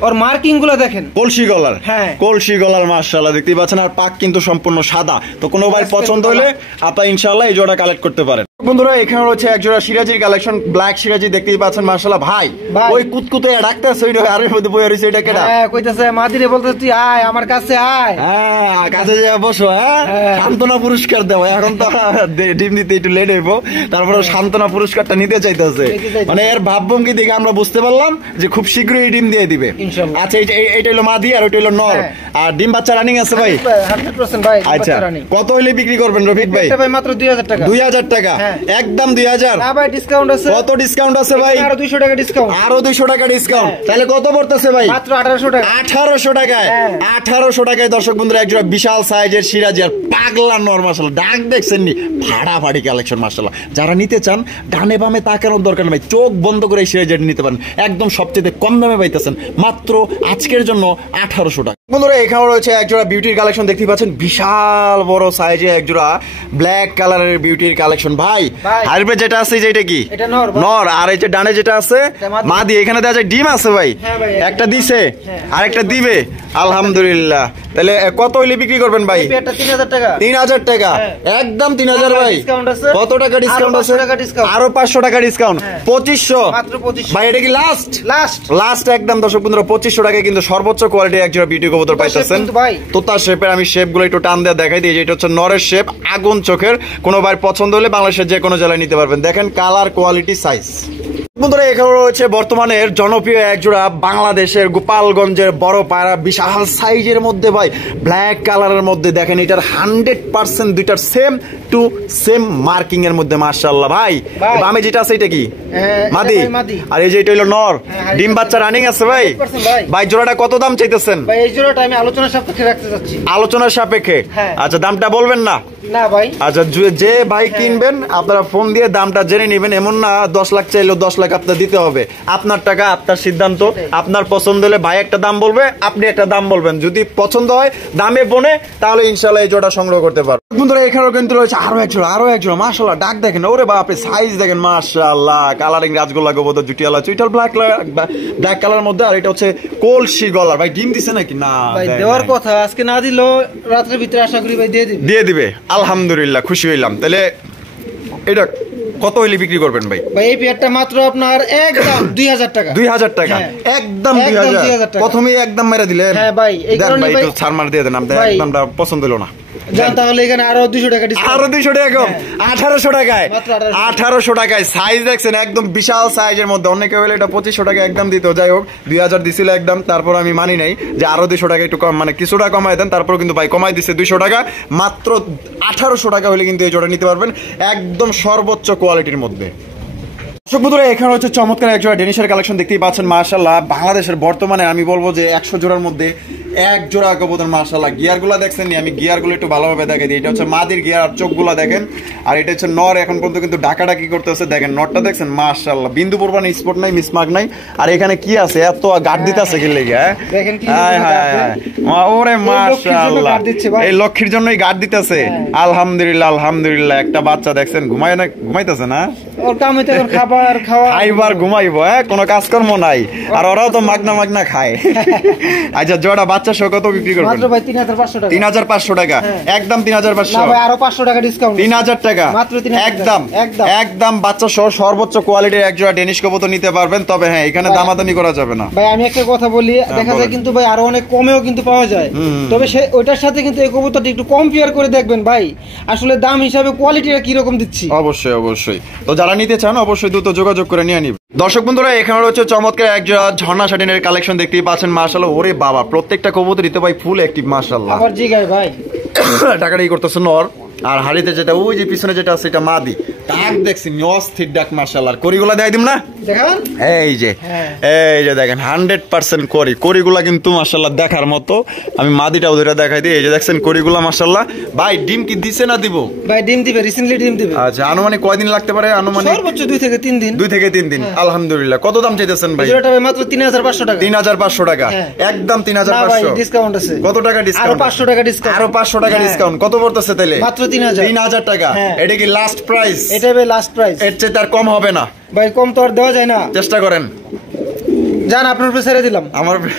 ওর মার্কিং গুলো দেখেন, কলসি গলার, কলসি গলার মাশাআল্লাহ, দেখতেই পাচ্ছেন। আর পাক কিন্তু সম্পূর্ণ সাদা। তো কোনো ভাই পছন্দ হলে আপনারা ইনশাআল্লাহ এই জোড়া কালেক্ট করতে পারেন। বন্ধুরা এখানে রয়েছে এক জোড়া সিরাজির কালেকশন, ব্ল্যাক সিরাজি, দেখতেই পাচ্ছেন মাশাআল্লাহ। ভাই ওই কুতকুতে ডাকতেছে, ওই আরের মধ্যে বইয়া রইছে, এটা কেডা? কইতাছে মাদিরে বলতে তুই আয় আমার কাছে আয়। কাছে যা বসো, সান্ত্বনা পুরস্কার দেবো। এখন তো ডিম দিতে একটু লেট হইব, তারপরে সান্ত্বনা পুরস্কারটা নিতে চাইতেছে। মানে এর ভাবভঙ্গি দেখে আমরা বুঝতে পারলাম যে খুব শীঘ্রই ডিম দিয়ে দিবে। আচ্ছা এইটা হলো মাদি আর ওইটা হলো নর। আর ডিম বাচ্চা রানিং আছে ভাই? 100% ভাই। আচ্ছা কত হইলে বিক্রি করবেন রফিক ভাই? ভাই মাত্র 2000 টাকা। 2000 টাকা, একদম 2000। না ভাই ডিসকাউন্ট আছে। কত ডিসকাউন্ট আছে ভাই? আরো 200 টাকা ডিসকাউন্ট। আরো 200 টাকা ডিসকাউন্ট। তাহলে কত পড়তেছে ভাই? মাত্র 1800 টাকা। 1800 টাকায়, 1800 টাকায় দর্শক বন্ধুরা একজোড়া বিশাল সাইজের সিরাজি আর পাগলা নর, মাশাআল্লাহ। ডাক দেখছেন নি? ফাটাফাটি কালেকশন মাশাআল্লাহ। যারা নিতে চান ডানে বামে তাকানোর দরকার নেই, চোখ বন্ধ করে এই সিরাজিটা নিতে পারেন, একদম সবচেয়ে কম দামে পাইতেছেন মাত্র আজকের জন্য 1800 টাকা। বন্ধুরা এখানে রয়েছে একজোড়া বিউটির কালেকশন, দেখতেই পাচ্ছেন বিশাল বড় সাইজে একজোড়া ব্ল্যাক কালারের বিউটির কালেকশন। ভাই হাইব্রিড যেটা আছে যেটা কি? এটা নর। নর। আর এই যে ডানে যেটা আছে মাদি। এখানে দেখা যায় ডিম আছে ভাই, একটা দিছে আর একটা দিবে, আলহামদুলিল্লাহ। তাহলে কত হইলে বিক্রি করবেন ভাই? 3000 টাকা। 3000 টাকা, একদম 3000 ভাই। কত টাকা ডিসকাউন্ট আছে? আরো 500 টাকা ডিসকাউন্ট, 2500 মাত্র। 2500 ভাই। এটা কি লাস্ট একদম দর্শক বন্ধুরা 2500 টাকায় কিন্তু সর্বোচ্চ কোয়ালিটির একজোড়া বিউটি কবুতর পাইতেছেন। তোতা শেপের, আমি শেপ গুলো একটু টান দিয়ে দেখাই দিই। এটা হচ্ছে নরের শেপ, আগুন চোখের। কোনো ভাই পছন্দ হলে বাংলাদেশের যে কোনো জেলায় নিতে পারবেন। দেখেন কালার, কোয়ালিটি, সাইজ। বন্ধুরা এখানে রয়েছে বর্তমানের জনপ্রিয় একজোড়া বাংলাদেশের গোপালগঞ্জের বড় পায়রা, বিশাল সাইজের মধ্যে ভাই, ব্ল্যাক কালারের মধ্যে। দেখেন এটার 100% দুইটার সেম টু সেম মার্কিং এর মধ্যে, মাশাআল্লাহ। ভাই বামে যেটা আছে এটা কি? মাদি। আর এই যে এটা হলো নর। ডিম বাচ্চা রানিং আছে ভাই? ভাই জোড়াটা কত দাম চাইতেছেন? ভাই এই জোড়াটা আমি আলোচনার সাপেক্ষে রাখতে যাচ্ছি। আলোচনার সাপেক্ষে? আচ্ছা দামটা বলবেন না? না ভাই। আচ্ছা যে ভাই কিনবেন আপনারা ফোন দিয়ে দামটা জেনে নেবেন। এমন না 10 লাখ চাইলেও 10 লাখ আপনার দিতে হবে। আপনার টাকা, আপনার সিদ্ধান্ত। আপনার পছন্দ হলে ভাই একটা দাম বলবে, আপনি একটা দাম বলবেন। যদি পছন্দ হয় দামে বনে, তাহলে ইনশাআল্লাহ এই জোড়া সংগ্রহ করতে পারবেন। বন্ধুরা এখানেও কিন্তু রয়েছে আরো এক জোড়া মাশাআল্লাহ। ডাক দেখেন, ওরে বাপরে, সাইজ দেখেন মাশাআল্লাহ। কালারিং রাজগোল্লা কবুতর, জুটিয়ালা চুইটাল, ব্ল্যাক কালার মধ্যে। আর এটা হচ্ছে কলসি গলার। ভাই ডিম দিছে নাকি? না ভাই দেওয়ার কথা, আজকে না দিলেও রাতের ভিতরে আশা করি ভাই দিয়ে দিবে। আলহামদুলিল্লাহ, খুশি হইলাম। তাহলে এটা কত হইলে বিক্রি করবেন ভাই? ভাই এই পেয়ারটা মাত্র আপনার একদম 2000 টাকা। 2000 টাকা, একদম 2000 টাকা। প্রথমেই একদম মেরে দিলেন। হ্যাঁ ভাই, এই কারণে ভাই একটু ছাড় মার দিয়ে দেন। আপনার একদমটা পছন্দ হলো না। তাহলে এখানে আরো 200 টাকা ডিসকাউন্ট, আরো 200 টাকা কম, 1800 টাকায়, 1800 টাকায় সাইজ দেখছেন একদম বিশাল সাইজের মধ্যে। অনেকে বলে এটা 2500 টাকা একদম দিত, যাই হোক 2000 দিছিল একদম, তারপর আমি মানি নাই যে আরো 200 টাকা একটু কম, মানে কিছুটা কমাই দেন, তারপর কিন্তু ভাই কমাই দিছে 200 টাকা, মাত্র 1800 টাকা হলে কিন্তু এই জোড়া নিতে পারবেন একদম সর্বোচ্চ কোয়ালিটির মধ্যে। দর্শক বন্ধুরা, এখানে হচ্ছে চমৎকার এক জোড়া ডেনিশের কালেকশন দেখতেই পাচ্ছেন। মাশাআল্লাহ, বাংলাদেশের বর্তমানে আমি বলবো যে 100 জোড়ার মধ্যে এক জোড়া কবুতর। মাশাআল্লাহ, গিয়ারগুলো দেখছেন নি? আমি গিয়ারগুলো একটু ভালোভাবে দেখাই দিই। এটা হচ্ছে মাদির গিয়ার, আর চোখগুলো দেখেন, আর এটা হচ্ছে নর। এখন পর্যন্ত কিন্তু ডাকাডাকি করতেছে, দেখেন নরটা দেখছেন। মাশাআল্লাহ, বিন্দু পরিমাণ স্পট নাই, মিসমার্ক নাই। আর এখানে কি আছে, এত গার্ড দিতেছে কি লেগে? ওরে মাশাআল্লাহ, এই লক্ষ্মীর জন্যই গার্ড দিতেছে। আলহামদুলিল্লাহ, আলহামদুলিল্লাহ। একটা বাচ্চা দেখছেন ঘুমাইতেছে না, খাইবার ঘুমাইবো, কোনো কাজকর্ম নাই, আর ওরাও তো মাগনা মাগনা খায়। আচ্ছা, জোড়া বাচ্চা সহ কত বিক্রি করবেন? 3500 টাকা, একদম 3500, আরো 500 টাকা ডিসকাউন্ট, 3000 টাকা একদম, একদম বাচ্চা সহ সর্বোচ্চ কোয়ালিটির এক জোড়া ডেনিশ কবুতর নিতে পারবেন। তবে হ্যাঁ, এখানে দামাদামি করা যাবে না ভাই। আমি একটা কথা বলি, দেখা যায় কিন্তু ভাই আরো অনেক কমেও কিন্তু পাওয়া যায়, তবে ওইটার সাথে কিন্তু এই কবুতরটি একটু কম্পেয়ার করে দেখবেন ভাই, আসলে দাম হিসাবে কোয়ালিটিটা কি রকম দিচ্ছি। অবশ্যই অবশ্যই, তো যারা নিতে চান অবশ্যই দ্রুত যোগাযোগ করে নিয়ে নিন। দর্শক বন্ধুরা, এখানে রয়েছে চমৎকার এক জোড়া ঝর্ণা শাটিনের কালেকশন দেখতেই পাচ্ছেন। মাশাআল্লাহ, ওরে বাবা, প্রত্যেকটা কবুতর দিতে ভাই ফুল অ্যাক্টিভ। মাশাআল্লাহ, আবার জিগায় ভাই টাকাটাই করতেছে নর, আর হাড়িতে যেটা ওই যে পিছনে যেটা আছে এটা মাদি। ডাক দেখছি অস্থির ডাক। মাশাআল্লাহ, করিগুলা দেয় দিম না, দেখেন এই যে, এই যে দেখেন 100% করিগুলা কিন্তু মাশাআল্লাহ দেখার মতো। আমি মাদিটা ওদেরটা দেখাই দিই, এই যে দেখছেন করিগুলা মাশাআল্লাহ। ভাই ডিম কি দিছে না দিব? ভাই ডিম দিবে, রিসেন্টলি ডিম দিবে। আচ্ছা, আনুমানিক কয়দিন লাগতে পারে? আনুমানিক সর্বোচ্চ 2 থেকে 3 দিন। 2 থেকে 3 দিন, আলহামদুলিল্লাহ। কত দাম চাইতেছেন ভাই? জোড়াটা ভাই মাত্র 3500 টাকা। 3500 টাকা, একদম 3500। ভাই ডিসকাউন্ট আছে। কত টাকা ডিসকাউন্ট? আরো 500 টাকা ডিসকাউন্ট। আরো 500 টাকা ডিসকাউন্ট। কত পড়তেছে তাহলে? মাত্র 3000 টাকা। এটা কি লাস্ট প্রাইস? এটাই ভাই লাস্ট প্রাইস, এর চেয়ে তার কম হবে না ভাই। কম তো আর দেওয়া যায় না, চেষ্টা করেন। জান আপনার উপরে ছেড়ে দিলাম, আমার উপরে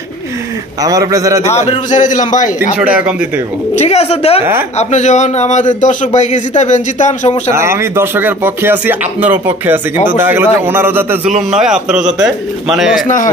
ছেড়ে দিলাম, আপনার উপরে ছেড়ে দিলাম ভাই। 300 টাকা কম দিতে হবে। ঠিক আছে দেন, আপনি যখন আমাদের দর্শক ভাইকে জিতাবেন, জিতান, সমস্যা নাই। আমি দর্শকের পক্ষে আছি, আপনারও পক্ষে আছি, কিন্তু দেখা গেল যে ওনারও যাতে জুলুম না হয়, আপনারও যাতে মানে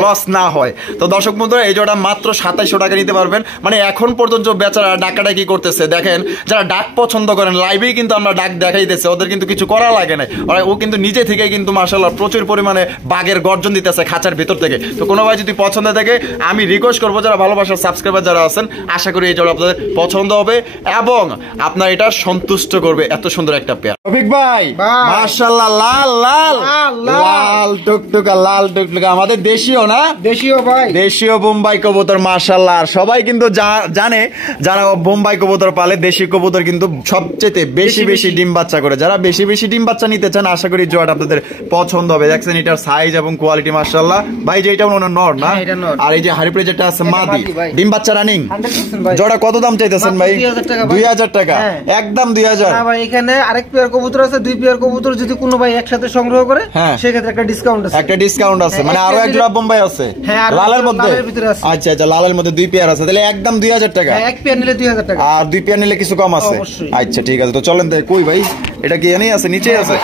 লস না হয়। তো দর্শক বন্ধুরা, এই জোড়া মাত্র 2700 টাকা নিতে পারবেন। মানে এখন পর্যন্ত বেচারা ডাকাডাকি করতেছে, দেখেন যারা ডাক পছন্দ করেন, লাইভেই কিন্তু আমরা ডাক দেখাইতেছে, ওদের কিন্তু কিছু করা লাগে না। ও কিন্তু নিজে থেকে কিন্তু মাশাআল্লাহ প্রচুর পরিমাণে বাঘের গর্জন দিতেছে খাঁচার ভিতর থেকে। তো কোনো ভাই যদি পছন্দ থাকে, আমি রিকোয়েস্ট করবো যারা ভালোবাসার সাবস্ক্রাইবার যারা আছেন, আশা করি এই জোড়া আপনাদের পছন্দ হবে এবং আপনার এটা সন্তুষ্ট করবে। এত সুন্দর একটা পেয়ার। রফিক ভাই, মাশাআল্লাহ, লাল লাল লাল টুকটুকা, লাল টুকটুকা, আমাদের দেশীয় না? দেশীয় ভাই, দেশীয় বোম্বাই কবুতর। মাশাআল্লাহ, সবাই কিন্তু জানে যারা বোম্বাই কবুতর পালে, দেশি কবুতর কিন্তু সবচেয়ে বেশি বেশি ডিম বাচ্চা করে। যারা বেশি বেশি ডিম বাচ্চা নিতে চান, আশা করি জোড়াটা আপনাদের পছন্দ হবে। দেখছেন এটার সাইজ এবং কোয়ালিটি মাশাআল্লাহ। ভাই যে এটা নর না, আর এই যে হারিপ্রে যেটা আছে মাদি, ডিম বাচ্চা রানিং। জোড়া কত দাম চাইতেছেন ভাই? 2000 টাকা, একদম 2000। ভাই এখানে আরেক পেয়ার কবুতর আছে, 2 পেয়ার কবুতর যদি কোনো ভাই একসাথে সংগ্রহ করে, সেক্ষেত্রে একটা ডিসকাউন্ট আছে। একটা ডিসকাউন্ট আছে, মানে আরো এক জোড়া বোম্বাই আছে লালের মধ্যে। আচ্ছা আচ্ছা, লালের মধ্যে 2 পেয়ার আছে, তাহলে একদম 2000 টাকা। এক পেয়ার নিলে 2000 টাকা, আর 2 পেয়ার নিলে কিছু কম আছে। আচ্ছা ঠিক আছে, তো চলেন তাই। কই ভাই, এটা কি এনেই আছে? নিচেই আছে?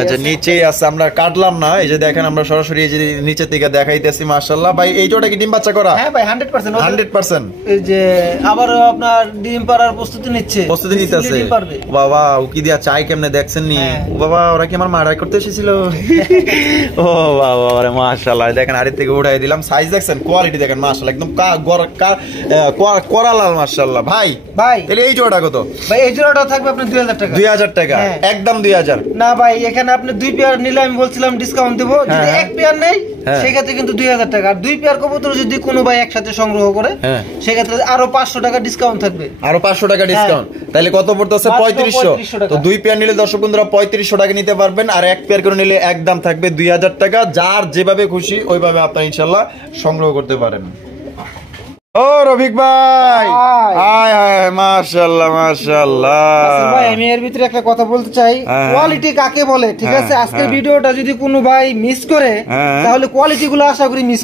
আচ্ছা, নিচেই আছে, আমরা কাটলাম না। এই যে দেখেন, আমরা সরাসরি এই যে নিচের দিকে দেখাইতেছি। মাশাআল্লাহ ভাই, এই জোড়া কি ডিম বাচ্চা করা? হ্যাঁ ভাই, 100%। 100%। এই যে আবার আপনার ডিম পাড়ার প্রস্তুতি নিচ্ছে, প্রস্তুতি নিতেছে। বাবা, ও কি দিয়া চাই কেমনে দেখছেন নি? বাবা, ওরা কি আমার মারাই করতে এসেছিল? ও বাবা, আরে মাশাআল্লাহ, দেখেন আড়ি থেকে উঠাই দিলাম। সাইজ দেখছেন, কোয়ালিটি দেখেন মাশাআল্লাহ, একদম করালাল। মাশাআল্লাহ ভাই, তাহলে এই জোড়াটা কত ভাই? এই জোড়াটা থাকবে আপনার 2000 টাকা। 2000 টাকা, একদম 2000 না ভাই, এখানে আপনি 2 পেয়ার নিলে আমি বলছিলাম ডিসকাউন্ট দেব। যদি এক পেয়ার নেই, সেক্ষেত্রে কিন্তু 2000 টাকা। আর 2 পেয়ার কবুতর যদি কোনো ভাই একসাথে সংগ্রহ করে, সেক্ষেত্রে আরো 500 টাকা ডিসকাউন্ট থাকবে। আরো 500 টাকা ডিসকাউন্ট, তাহলে কত পড়তেছে? 3500। তো 2 পেয়ার নিলে দর্শক বন্ধুরা 3500 টাকা নিতে পারবেন, আর এক পেয়ার করে নিলে একদম থাকবে 2000 টাকা। যার যেভাবে খুশি ওইভাবে আপনারা ইনশাআল্লাহ সংগ্রহ করতে পারেন। ও রফিক ভাই, হাই হাই, মাশাআল্লাহ মাশাআল্লাহ। ভাই আমি এর ভিতরে একটা কথা বলতে চাই, কোয়ালিটি কাকে বলে? ঠিক আছে, আজকের ভিডিওটা যদি কোনো ভাই মিস করে, তাহলে কোয়ালিটি গুলো আশা করি মিস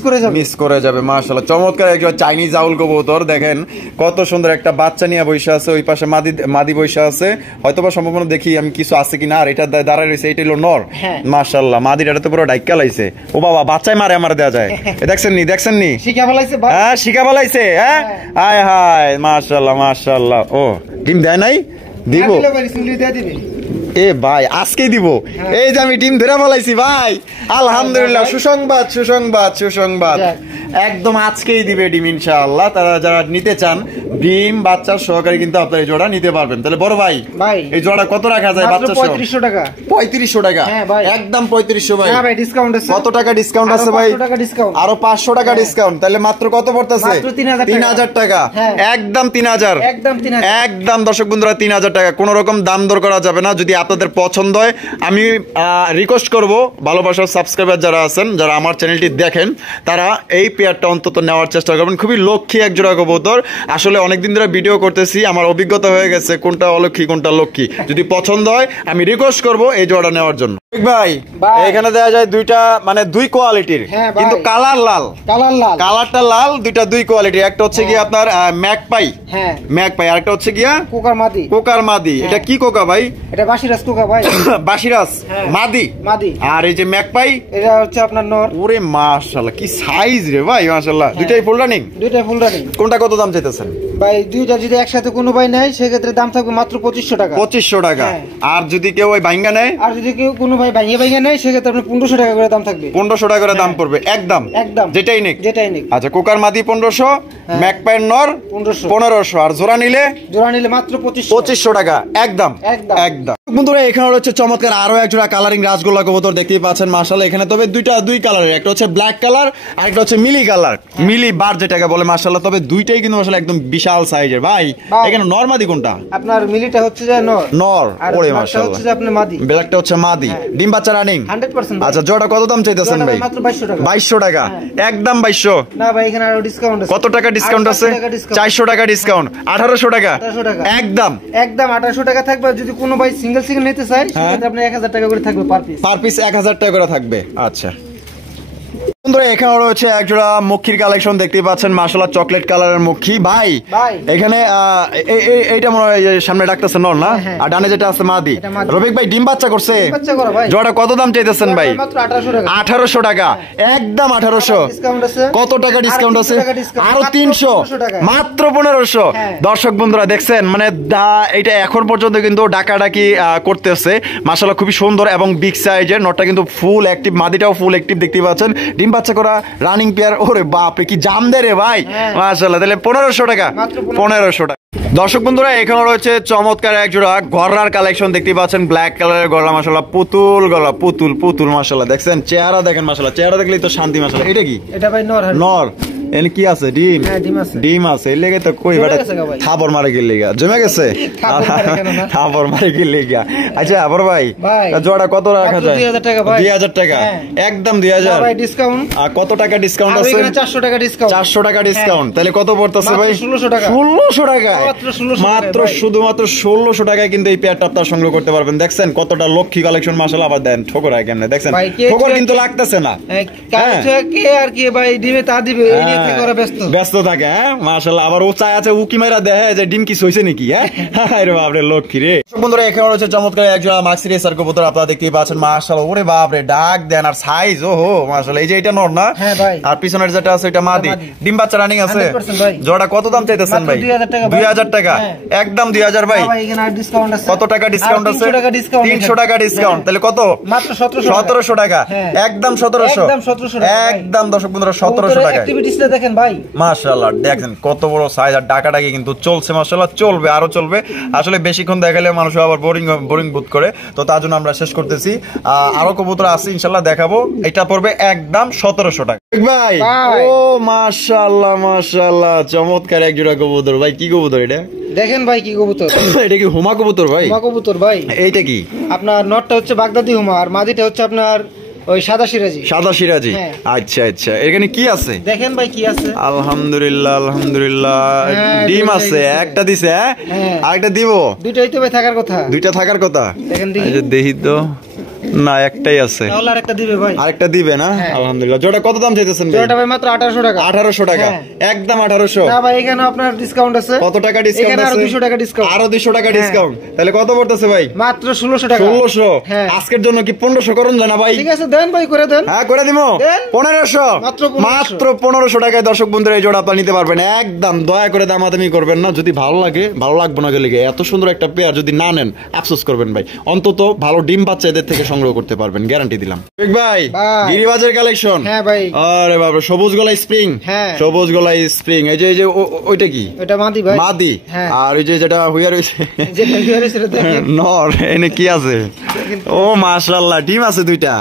করে যাবে। মাশাআল্লাহ, চমৎকার একজন চাইনিজ আউল কবুতর। দেখেন কত সুন্দর একটা বাচ্চা নিয়ে বসে আছে, ওই পাশে মাদি বসে আছে। হয়তোবা সম্ভবত দেখি আমি কিছু আছে কিনা। আর এটা দাঁড়ায় রয়েছে, এটা হলো নর। মাশাআল্লাহ, মাদিটা তো পুরো ডাইক্কা লাইছে। ও বাবা, বাচ্চাই মারে দেওয়া যায়। দেখছেন নি? শিখা ফেলাইছে। হ্যাঁ, শিখা ফেলাইছে। হ্যাঁ, হায় হায়, মাশাআল্লাহ মাশাআল্লাহ। ও ডিম দেয় নাই? দিব দিবে। এ ভাই আজকেই দিব। এই যে আমি ডিম ধরে ফেলাইছি ভাই, আলহামদুলিল্লাহ, সুসংবাদ সুসংবাদ সুসংবাদ, একদম আজকেই দিবে ডিম ইনশাআল্লাহ। তারা যারা নিতে চান ডিম বাচ্চা সহকারে কিন্তু আপনারা এই জোড়া নিতে পারবেন। তাহলে বড় ভাই এই জোড়া কত রাখা যায়? বাচ্চা 3500 টাকা। 3500 টাকা? একদম 3500 ভাই। না ভাই ডিসকাউন্ট আছে। কত টাকা ডিসকাউন্ট আছে ভাই? আরো 500 টাকা ডিসকাউন্ট। তাহলে মাত্র কত পড়তেছে? 3000 টাকা। একদম 3000, একদম দর্শক বন্ধুরা 3000 টাকা। কোন রকম দাম দর করা যাবে না। যদি আপনাদের পছন্দ হয়, আমি রিকোয়েস্ট করব ভালোবাসার সাবস্ক্রাইবার যারা আছেন, যারা আমার চ্যানেলটি দেখেন, তারা এই পেয়ারটা অন্তত নেওয়ার চেষ্টা করবেন। খুবই লক্ষ্মী এক জোড়া কবুতর। আসলে অনেকদিন ধরে ভিডিও করতেছি, আমার অভিজ্ঞতা হয়ে গেছে কোনটা অলক্ষী কোনটা লক্ষ্মী। যদি পছন্দ হয় আমি রিকোয়েস্ট করব এই জোড়াটা নেওয়ার জন্য। ভাই এখানে দেওয়া যায় দুইটা, মানে দুই কোয়ালিটির, কিন্তু কালার লাল, কালারটা লাল, দুইটা দুই কোয়ালিটির। একটা হচ্ছে কি আপনার ম্যাকপাই, ম্যাকপাই, আর একটা হচ্ছে গিয়া কোকার মাদি। কোকার মাদি। এটা কি কোকা ভাই? এটা বাসিরাজ কোকা ভাই। বাসিরাজ মাদি। মাদি। আর এই যে ম্যাকপাই, এটা হচ্ছে আপনার নর। ওরে মাশাআল্লাহ কি সাইজ রে ভাই, মাশাআল্লাহ। দুইটাই ফুল রানিং? দুইটাই ফুল রানিং। কোনটা কত দাম চাইতেছেন ভাই? দুইটা যদি একসাথে কোনো ভাই নেয় সেক্ষেত্রে দাম থাকবে মাত্র 2500 টাকা। 2500 টাকা। আর যদি কেউ ওই ভাঙ্গা নেয়? আর যদি কেউ কোনো ভাই ভাঙ্গা নেয় সেক্ষেত্রে আপনার 1500 টাকা করে দাম থাকবে। 1500 টাকা করে দাম পড়বে একদম, একদম যেটাই নিক, যেটাই নিক। আচ্ছা, কোকার মাদি 1500, ম্যাকপাইর নর 1500, আর জোড়া নিলে মাত্র 2500 টাকা একদম, একদম। বন্ধুরা এখানে হচ্ছে চমৎকার আরো এক জোড়া কালারিং রাজগোল্লা কবুতর দেখতেই পাচ্ছেন মাশাআল্লাহ। এখানে তবে দুই কালারের, একটা হচ্ছে ব্ল্যাক কালার আর একটা হচ্ছে মিলি কালার, মিলি বার যেটাকে বলে মাশাআল্লাহ। তবে দুইটাই কিন্তু আসলে একদম বিশাল সাইজের ভাই। এখানে নর মাদি কোনটা? আপনার মিলিটা হচ্ছে যে নর, নর। ওরে মাশাআল্লাহ, হচ্ছে যে আপনার মাদি, ব্ল্যাকটা হচ্ছে মাদি। ডিম বাচ্চা রানিং 100%। আচ্ছা, জোড়া কত দাম চাইতেছেন ভাই? মাত্র 2200 টাকা। 2200 টাকা একদম 2200 না ভাই, এখানে আরো ডিসকাউন্ট আছে। কত টাকা ডিসকাউন্ট আছে? 400 টাকা ডিসকাউন্ট, 1800 টাকা একদম, একদম 1800 টাকা থাকবে। যদি কোনো ভাই সিঙ্গেল নিতে চায় সেক্ষেত্রে আপনার 1000 টাকা করে থাকবে পার পিস। পার পিস 1000 টাকা করে থাকবে। আচ্ছা বন্ধুরা এখানে রয়েছে একজোড়া মক্ষীর কালেকশন দেখতেই পাচ্ছেন মাশাআল্লাহ, চকলেট কালারের মক্ষী ভাই। এখানে এইটা মনে হয় সামনে ডাকতেছে নর না, আর ডানে যেটা আছে মাদি। রবিক ভাই ডিম বাচ্চা করছে, জোড়া কত দাম চাইতেছেন ভাই? মাত্র 1800 টাকা। 1800 টাকা একদম 1800। ডিসকাউন্ট আছে। কত টাকা ডিসকাউন্ট আছে? আরো 300, মাত্র 1500। দর্শক বন্ধুরা দেখছেন, মানে এটা এখন পর্যন্ত কিন্তু ডাকাডাকি করতেছে মাশাআল্লাহ, খুবই সুন্দর এবং বিগ সাইজের। নটটা কিন্তু ফুল অ্যাক্টিভ, মাদিটাও ফুল অ্যাক্টিভ দেখতেই পাচ্ছেন। ডিম বাচ্চা করা রানিং পেয়ার। ওরে বাপ রে কি জাম দে রে ভাই, মাশাআল্লাহ। তাহলে 1500 টাকা, 1500 টাকা। দর্শক বন্ধুরা এখানে রয়েছে চমৎকার এক জোড়া গররার কালেকশন দেখতে পাচ্ছেন, ব্ল্যাক কালারের গররা মাশাআল্লাহ, পুতুল গলা, পুতুল পুতুল মাশাআল্লাহ। দেখছেন চেহারা দেখেন মাশাআল্লাহ, চেহারা দেখলেই তো শান্তি মাশাআল্লাহ। এটা কি? এটা ভাই নর। নর এনে কি আছে? ডিম। ডিম আছে। এর লেগে তো কই বেটা থাপড় মারে গেল লেগা জমে গেছে, থাপড় মারে গেল লেগা। আচ্ছা আবার ভাই জোড়া কত রাখা যায়? 2000 টাকা একদম 2000 ভাই ডিসকাউন্ট। আর কত টাকা ডিসকাউন্ট আছে? 400 টাকা ডিসকাউন্ট। 400 টাকা ডিসকাউন্ট। তাহলে কত পড়তেছে ভাই? 1600 টাকা। 1600 টাকা মাত্র, শুধুমাত্র 1600 টাকায় কিন্তু এই পেয়ারটা আপনারা সংগ্রহ করতে পারবেন। দেখছেন কতটা লক্ষ্মী কালেকশন মাশাআল্লাহ। আবার দেন ঠোকর হয় কেমনে, দেখছেন ঠোকর কিন্তু লাগতেছে না। কে আর কি ভাই ডিমে তা দিবে এই নিয়ে থেকে ওরা ব্যস্ত থাকে। হ্যাঁ মাশাআল্লাহ। আবার ও চায় আছে উকি মাইরা দেখে যে ডিম কি হইছে নাকি। হ্যাঁ আরে বাপ রে লক্ষ্মী রে। বন্ধুরা এখানে রয়েছে চমৎকার একজন মাক্সি রেসার কবুতর আপনারা দেখতেই পাচ্ছেন মাশাআল্লাহ। ওরে বাপ রে ডাক দেন আর সাইজ ওহো মাশাআল্লাহ। এই যে এটা নর না? হ্যাঁ ভাই। আর পিছনের যেটা আছে এটা মাদি। ডিম বাচ্চা রানিং আছে। জোড়া কত দাম চাইতেছেন ভাই? 2000 টাকা একদম 2000 ভাই। এখানে আর ডিসকাউন্ট আছে। কত টাকা ডিসকাউন্ট আছে? 300 টাকা ডিসকাউন্ট। তাহলে কত? মাত্র 1700 টাকা একদম 1700, একদম দর্শক বন্ধুরা 1700 টাকা। অ্যাক্টিভিটিসটা দেখেন ভাই মাশাআল্লাহ, দেখেন কত বড় সাইজ। আর ডাকাডাকি কিন্তু চলছে মাশাআল্লাহ, চলবে আরো চলবে। আসলে বেশিক্ষণ দেখালে মানুষ আবার বোরিং বোধ করে, তো তার জন্য আমরা শেষ করতেছি। আরো কবুতর আছে ইনশাআল্লাহ দেখাবো। এটা পড়বে একদম 1700 টাকা ভাই। ও মাশাআল্লাহ মাশাআল্লাহ, চমৎকার এক জোড়া কবুতর ভাই। কি কবুতর এটা? দেখেন ভাই কি কবুতর। এটা কি হুমা কবুতর ভাই? হুমা কবুতর ভাই। এইটা কি? আপনার নটটা হচ্ছে বাগদাদি হুমা, আর মাদিটা হচ্ছে আপনার ওই সাদা সিরাজি। সাদা সিরাজি। আচ্ছা আচ্ছা, এখানে কি আছে দেখেন ভাই? কি আছে? আলহামদুলিল্লাহ আলহামদুলিল্লাহ, ডিম আছে একটা দিছে, আরেকটা দিব। দুইটাই তো ভাই থাকার কথা, দুইটা থাকার কথা। দেখেন দেখি তো না একটাই আছে, তাহলে আরেকটা দিবে ভাই। আরেকটা দিবে না? আলহামদুলিল্লাহ। জোড়া কত দাম চাইতেছেন ভাই? জোড়াটা ভাই মাত্র 1800 টাকা। 1800 টাকা, একদম 1800। না ভাই এখানে আপনার ডিসকাউন্ট আছে। কত টাকা ডিসকাউন্ট এখানে আছে? আরো 200 টাকা ডিসকাউন্ট। আরো 200 টাকা ডিসকাউন্ট। তাহলে কত পড়তেছে ভাই? মাত্র 1600 টাকা। 1600। হ্যাঁ। আজকের জন্য কি 1500 করুন না ভাই? ঠিক আছে দেন ভাই, করে দেন। হ্যাঁ করে দিমু। দেন। 1500, মাত্র 1500। মাত্র 1500 টাকায় দর্শক বন্ধুরা এই জোড়া আপনারা নিতে পারবেন। একদম দয়া করে দামাদামি করবেন না, যদি ভালো লাগে ভালো লাগবে না গেলে এত সুন্দর একটা পেয়ার যদি না নেন আফসোস করবেন ভাই। অন্তত ভালো ডিম বাচ্চা এদের থেকে সংগ্রহ করতে পারবেন, গ্যারান্টি দিলাম। ঠিক ভাই, গিরিবাজের কালেকশন। হ্যাঁ ভাই। আরে বাবা, সবুজ গলায় স্প্রিং। হ্যাঁ, সবুজ গলায় স্প্রিং। এই যে এই যে ওইটা কি? ওটা মাদি ভাই। মাদি। আর ওই যে যেটা হুইয়া রইছে, যেটা হুইয়া রইছে এটা দেখেন। নর। এনে কি আছে? ও মাশাআল্লাহ, ডিম আছে দুইটা।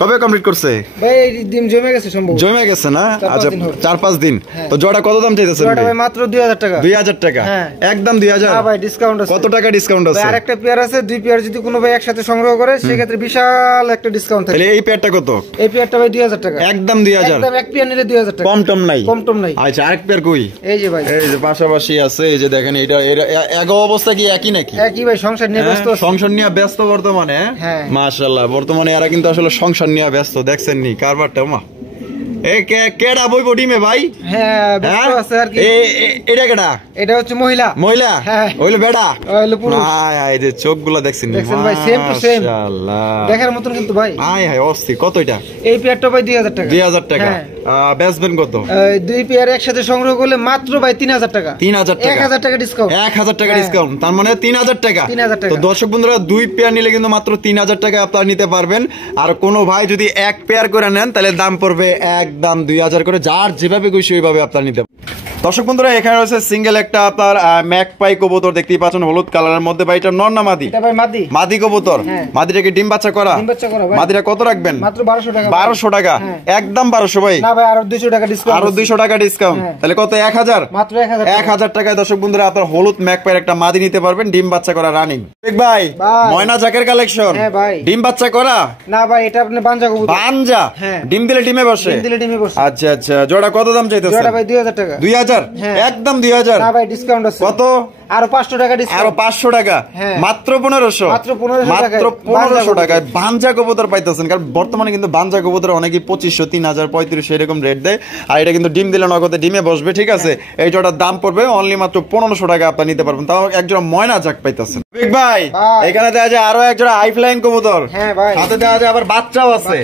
কবে কমপ্লিট করছে ভাই? ডিম জমে গেছে সম্ভব। জমে গেছে না? আচ্ছা 4-5 দিন। তো জোড়া কত দাম চাইতেছেন? জোড়াটা ভাই মাত্র 2000 টাকা। 2000 টাকা, একদম 2000। হ্যাঁ ভাই ডিসকাউন্ট আছে। কত টাকা ডিসকাউন্ট আছে? আরেকটা পেয়ার আছে, দুই পেয়ার যদি কোনো ভাই একসাথে সংগ্রহ করে সেক্ষেত্রে বিশাল একটা ডিসকাউন্ট থাকে। তাহলে এই পেয়ারটা কত? এই পেয়ারটা ভাই 2000 টাকা, একদম 2000। একদম এক পেয়ার নিলে 2000 টাকা। কম টম নাই? কম টম নাই। আচ্ছা আরেক পেয়ার কই? এই যে ভাই, এই যে পাশাপাশি আছে। এই যে দেখেন, এটা এক অবস্থা কি একই নাকি? একই ভাই, সংসার নিয়ে ব্যস্ত আছে। সংসার নিয়ে ব্যস্ত বর্তমানে। হ্যাঁ মাশাআল্লাহ, বর্তমানে এরা কিন্তু আসলে সংসার নিয়ে ব্যস্ত। দেখছেন নি কারবারটা? মা কেডা বইব ডিমে ভাই? হ্যাঁ ব্যস্ত আছে আর কি। এটা কেডা? এটা হচ্ছে মহিলা। মহিলা? হ্যাঁ। হইলো বেডা? হইলো পুরুষ। এই যে চোখগুলো দেখছেন ভাই, সেম টু সেম মাশাআল্লাহ, দেখার মতন কিন্তু ভাই। আয় হায় অস্থির। কত এটা? এই পেয়ারটা ভাই 2000 টাকা। 2000 টাকা। বেচবেন কত? দুই পেয়ার একসাথে সংগ্রহ করলে মাত্র ভাই 3000 টাকা। 3000 টাকা, 1000 টাকা ডিসকাউন্ট। 1000 টাকা ডিসকাউন্ট, তার মানে 3000 টাকা। 3000 টাকা। তো দর্শক বন্ধুরা, দুই পেয়ার নিলে কিন্তু মাত্র 3000 টাকা আপনারা নিতে পারবেন। আর কোনো ভাই যদি এক পেয়ার করে নেন তাহলে দাম পড়বে একদম 2000 করে। যার যেভাবে খুশি ওইভাবে আপনারা নিতে পারবেন। দর্শক বন্ধুরা, এখানে রয়েছে সিঙ্গেল একটা আপনার ম্যাকপাই কবুতর দেখতেই পাচ্ছেন, হলুদ কালারের মধ্যে। ভাই এটা নর না মাদি? এটা ভাই মাদি। মাদি কবুতর। মাদিটা কি ডিম বাচ্চা করা? ডিম বাচ্চা করা ভাই। মাদিটা কত রাখবেন? মাত্র 1200 টাকা। 1200 টাকা, একদম 1200 ভাই। না ভাই আরো 200 টাকা ডিসকাউন্ট। আরো 200 টাকা ডিসকাউন্ট। তাহলে কত? 1000। মাত্র 1000। 1000 টাকায় দর্শক বন্ধুরা আপনার হলুদ ম্যাকপাইয়ের একটা মাদি নিতে পারবেন, ডিম বাচ্চা করা রানিং। ঠিক ভাই, ময়না জাকের কালেকশন। হ্যাঁ ভাই। ডিম বাচ্চা করা? না ভাই, এটা আপনি বানজা কবুতর। বানজা? ডিম দিলে ডিমে বসে? ডিম দিলে ডিমে বসে। আচ্ছা আচ্ছা, জোড়া কত দাম চাইতেছেন? জোড়া ভাই 2000 টাকা। 2000? একদম 2000। না ভাই ডিসকাউন্ট আছে। কত? আরো 500 টাকা ডিসকাউন্ট। আরো 500 টাকা, মাত্র 1500। মাত্র 1500 টাকায় বানজা কবুতর পাইতেছেন। কারণ বর্তমানে কিন্তু বানজা কবুতর অনেকেই 2500, 3000, 3500 এরকম রেট দেয়। আর এটা কিন্তু ডিম দিলে নগদে ডিমে বসবে। ঠিক আছে, এই জোড়ার দাম পড়বে অনলি মাত্র 1500 টাকা আপনি নিতে পারবেন। তাও একজোড়া ময়না জাক পাইতেছেন। ভাই এখানে দেওয়া যায় আরো একজোড়া হাই ফ্লাইং কবুতর। হ্যাঁ ভাই, সাথে দেওয়া যায় আবার বাচ্চাও আছে।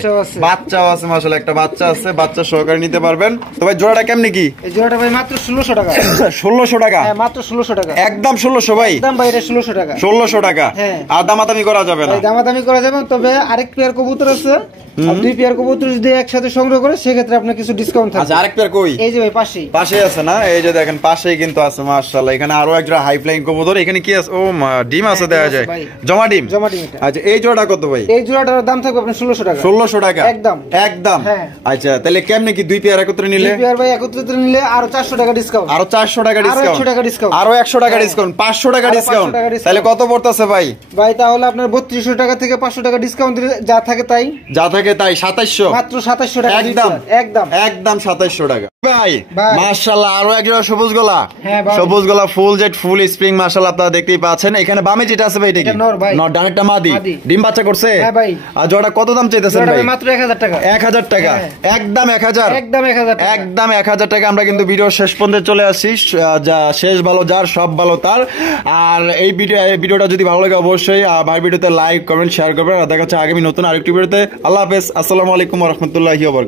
বাচ্চাও আছে মাশাআল্লাহ, একটা বাচ্চা আছে, বাচ্চা সহকারে নিতে পারবেন। তো ভাই জোড়াটা কেমনে কি? এই জোড়াটা ভাই মাত্র 1600 টাকা। 1600 টাকা? হ্যাঁ মাত্র 1600 টাকা। একদম 1600 ভাই? একদম ভাই, এটা 1600 টাকা। 1600 টাকা। আর দামাদামি করা যাবে না? দামাদামি করা যাবে, তবে আরেক পেয়ার কবুতর আছে। আর দুই পেয়ার কবুতর যদি একসাথে সংগ্রহ করে সেক্ষেত্রে আপনার কিছু ডিসকাউন্ট থাকবে। আচ্ছা আরেক পেয়ার কই? এই যে ভাই পাশেই। পাশেই আছে না? এই যে দেখেন পাশেই কিন্তু আছে মাশাআল্লাহ। এখানে আরো একটা হাই ফ্লাইং কবুতর। এখানে কি আছে? ও ডিম আছে দেওয়া যায়, জমা ডিম। জমা ডিম এটা। আচ্ছা এই জোড়াটা কত ভাই? এই জোড়াটার দাম থাকবে আপনার 1600 টাকা। 1600 টাকা একদম একদম। আচ্ছা তাহলে কেমনে কি দুই পেয়ার একত্রে নিলে? দুই পেয়ার ভাই একত্রিত নিলে আরো 400 টাকা ডিসকাউন্ট। আরো 400 টাকা ডিসকাউন্ট। আরো 100 টাকা ডিসকাউন্ট। আরো 100 টাকা ডিসকাউন্ট, 500 টাকা ডিসকাউন্ট। তাহলে কত পড়তেছে ভাই? ভাই তাহলে আপনার 3200 টাকা থেকে 500 টাকা ডিসকাউন্ট দিলে যা থাকে তাই। যা থাকে তাই 2700। মাত্র 2700 টাকা। একদম একদম একদম 2700 টাকা। ভাই মাশাআল্লাহ, আরো একজোড়া সবুজ গলা। হ্যাঁ ভাই, সবুজ গলা ফুল জেট ফুল স্প্রিং মাশাআল্লাহ, আপনারা দেখতেই পাচ্ছেন। এখানে বামে যেটা আছে ভাই এটা কি? নর ভাই। নর, ডানেরটা মাদি। ডিম বাচ্চা করছে? হ্যাঁ ভাই। আর জোড়া কত দাম চাইতেছেন ভাই? মাত্র 1000 টাকা। 1000 টাকা, একদম 1000। একদম 1000 টাকা। একদম 1000 টাকা। আমরা কিন্তু ভিডিও শেষ পর্যন্ত চলে আসি। যা শেষ ভালো যার, সব ভালো তার। আর এই ভিডিওটা যদি ভালো লাগে অবশ্যই আমার ভিডিওতে লাইক কমেন্ট শেয়ার করবেন। আর দেখা হচ্ছে আগামী নতুন আরেকটি ভিডিওতে। আল্লাহ হাফেজ, আসসালামু আলাইকুম ওয়া রাহমাতুল্লাহি ওয়া বারাকাতুহু।